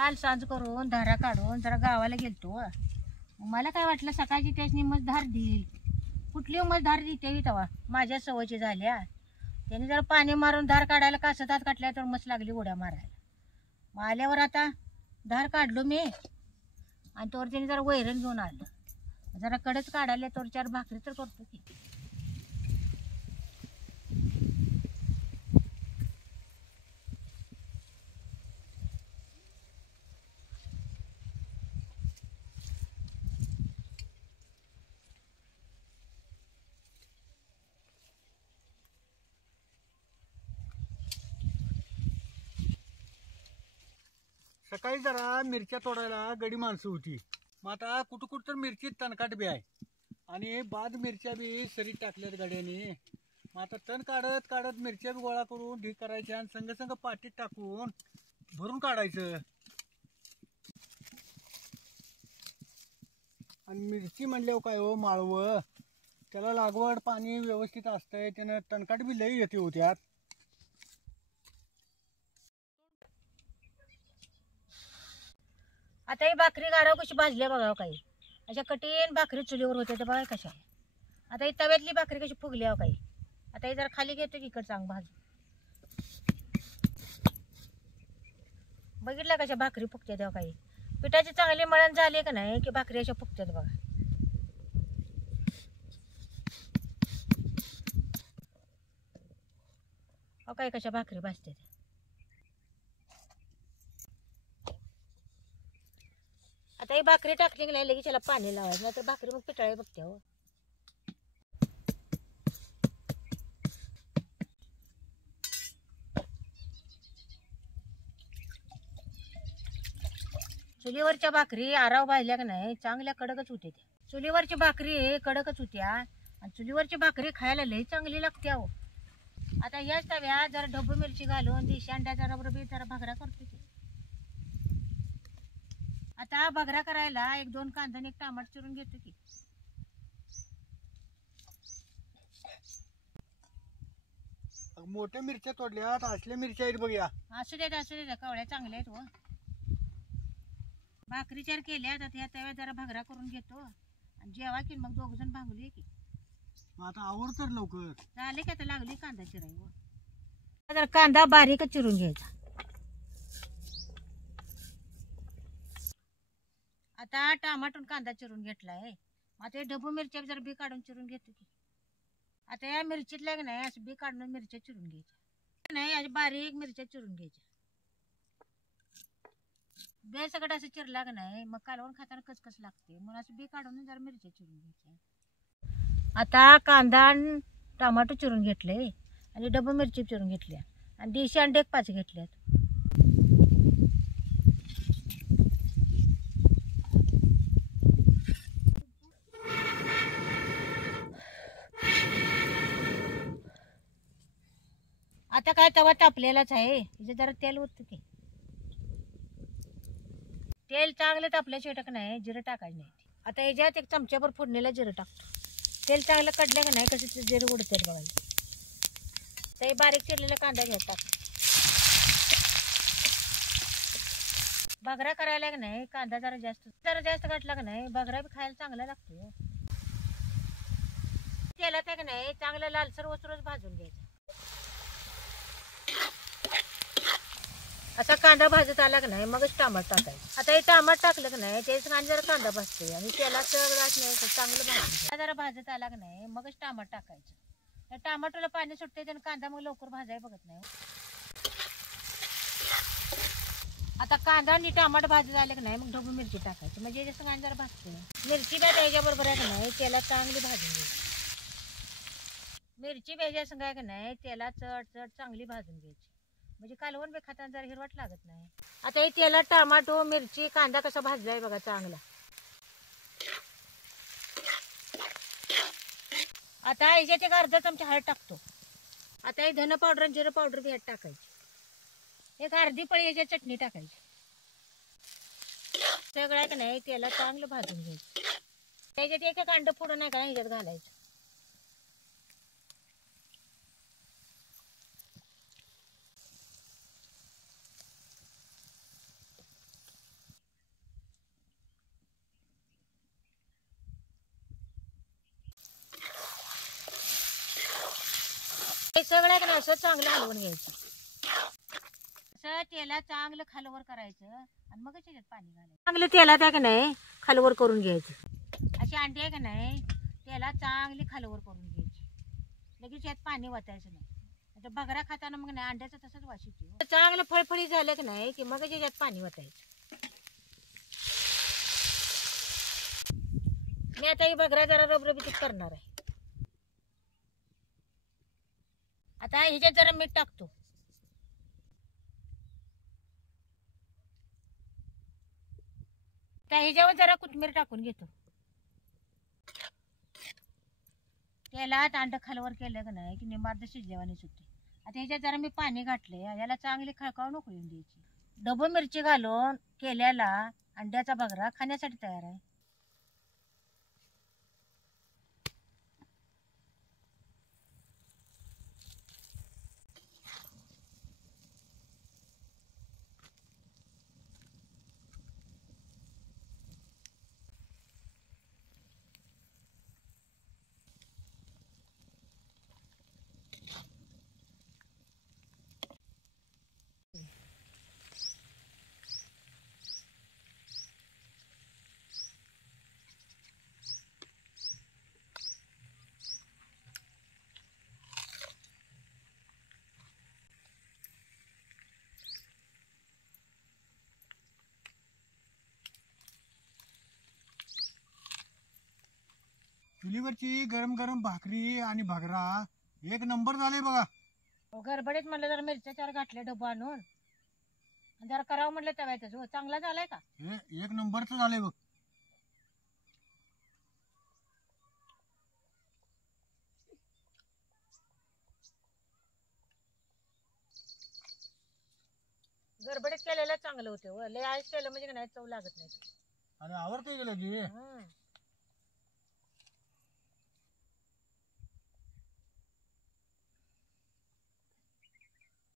काल सांज करून धारा काढून जरा गावाला गेलतो. मला काय वाटलं सकाळची त्याची मस्त धार देईल. कुठली मस्त धार देते तेव्हा माझ्या सवयची झाल्या. त्याने जरा पाणी मारून धार काढायला कासतात काटल्या तर मस्त लागली उड्या मारायला. मग आल्यावर आता धार काढलो मी आणि तोवर त्याने जरा वैरण घेऊन आलं. जरा कडच काढायला तोवर 4 भाकरी तर करतो की. सकाळी जरा मिरच्या तोडायला गडी माणसं होती. मग आता कुठं कुठं तर मिरची तणकाट बी आहे आणि बाद मिरच्या बी सरीत टाकल्यात गाड्याने. मग आता तण काढत काढत मिरच्या बी गोळा करून ढीक करायच्या आणि संग संग पाटीत टाकून भरून काढायचं. आणि मिरची म्हणल्यावर काय हो माळवं, त्याला लागवड पाणी व्यवस्थित असतंय, त्यानं तणकाट बी लई येते होत्यात. आता ही भाकरी गाराव कशी भाजल्या बघा काही. अशा कठीण भाकरी चुलीवर होत्या तर बघा कशा. आता ही तव्यातली भाकरी कशी फुगल्या काही. आता ही जरा खाली घेतो की इकडं चांग भाजून. बघितलं कशा भाकरी फुगत्या तेव्हा काही. पिठाची चांगली मळण झाली का नाही की भाकरी अशा फुगत्यात बघा. अहो काही कशा भाकरी भाजतात. आता ही भाकरी टाकली की नाही लगेच त्याला पाणी लावायचं नाही तर भाकरी मग पिटाळे बघते हो. चुलीवरच्या भाकरी आराव भाजल्या का नाही चांगल्या कडकच होते त्या. चुलीवरची भाकरी कडकच होत्या आणि चुलीवरची भाकरी खायला लई चांगली लागते हो. आता याच तव्यात जरा ढब्बू मिरची घालून देशी अंड्याचा रबरबी जरा भाकऱ्या करतो की. आता भाकऱ्या करायला 1-2 कांदा आणि 1 टमाटर चिरून घेतो की. मोठ्या मिरच्या तोडल्यात, असल्या मिरच्या आहेत बघ या. असू द्या कवळ्या चांगल्या आहेत हो. भाकरी 4 केल्यात. आता या तव्यात जरा भाकऱ्या करून घेतो आणि जेवा की मग 2 जण भांगले की. मग आता आवर तर लवकर. झाले की आता लागली कांदा चिराय हो. जरा कांदा बारीकच चिरून घ्यायचा. आता टमाटून कांदा चिरून घेतलाय. आता हे ढबू मिरच्या जरा बी काढून चिरून घेतो की. आता या मिरचीतल्या की नाही असं बी काढून मिरच्या चिरून घ्यायच्या नाही. अशा बारीक मिरच्या चिरून घ्यायच्या. बे सगळं असं चिरला का नाही मग कालवण खाताना कचकच लागते म्हणून असं बी काढून जरा मिरच्या चिरून घ्यायच्या. आता कांदा आणि टमाटो चिरून घेतले आणि ढबू मिरची चिरून घेतल्या आणि देशी अंडे 5 घेतल्यात. आता काय तवा तापलेलाच आहे. इथे जरा तेल ओततो की. तेल चांगलं तापल्याशिवाय टाक नाही जिरं टाकायचं नाही. आता ह्याच्यात 1 चमच्याभर फोडणीला जिरं टाकतो. तेल चांगलं कढलं का नाही कसं जिरं उडते बघा. तर बारीक चिरलेला कांदा घ्यायचा. भाकऱ्या करायला का नाही कांदा जरा जास्त घातला का नाही भाकऱ्या बी खायला चांगला लागतो. तेलात आहे का नाही चांगलं लालसर वसरच भाजून घ्यायचं. असा कांदा भाजत आला का नाही मगच टमाटर टाकायचं. आता हे टमाटर टाकलं का नाही त्याच जरा कांदा भाजते आणि तेलात चांगलं भाजून जरा भाजत आला का नाही मगच टमाटर टाकायचं. टमाटोला पाणी सुटते आणि कांदा मग लवकर भाजायला बघत नाही. आता कांदा आणि टमाटर भाजत आले का नाही मग ढबू मिरची टाकायची म्हणजे जसं कांदा जरा भाजते. मिरची बी त्याच्याबरोबर आहे का नाही तेलात चांगली भाजून घ्यायची. मिरची भेजा संग आहे का नाही तेलात चट चांगली भाजून घ्यायची म्हणजे कालवण बी खाताना जरा हिरवट लागत नाही. आता हे तेलात टमाटो मिरची कांदा कसा भाजलाय बघा चांगला. आता ह्याच्यात 1 अर्धा चमचा हळद टाकतो. आता हे धन पावडर आणि जिरं पावडर बी ह्यात टाकायची. 1 अर्धी पळी ह्याच्यात चटणी टाकायची. सगळं आहे का नाही तेलात चांगलं भाजून घ्यायचं. त्याच्यात 1 अंड फोडून नाही का ह्याच्यात घालायचं. हे सगळं का नाही असं चांगलं हलवून घ्यायचं. असं तेलात चांगलं खालवर करायचं आणि मग त्याच्यात पाणी घालायचं. चांगलं तेलात आहे का नाही खालवर करून घ्यायचं. अशी अंडी आहे का नाही तेलात चांगली खालवर करून घ्यायची. लगेच यात पाणी वाटायचं नाही. आता बघरा खाताना मग नाही अंड्याचं तसंच वास येतो. चांगलं फळफळी झालं की नाही की मग याच्यात पाणी वाटायचं. मी आता ही बघरा जरा रबरबीत करणार आहे. आता ह्याच्यात जरा मीठ टाकतो. त्या ह्याच्यावर जरा कोथिंबीर टाकून घेतो. तेलात अंड खालवर केलं का नाही की निंबार्ध शिजल्यावानी सुटते. आता ह्याच्यात जरा मी पाणी घातले. याला चांगली खळकावून उकळून द्यायची. डबू मिरची घालून केल्याला अंड्याचा बघरा खाण्यासाठी तयार आहे. चुलीवरची गरम गरम भाकरी आणि भगरा एक नंबर झाले बघा. गडबडीत म्हटलं जरा मिरच्या चार घातले डबा आणून आणि जरा करावं म्हटलं तव्यातच. हो चांगला झालाय का? हे एक नंबरच झाले बघ. गडबडीत केलेलं चांगलं होतं. लय आळस केलं म्हणजे नाही चव लागत नाही. आणि आवडते गेलं की हं.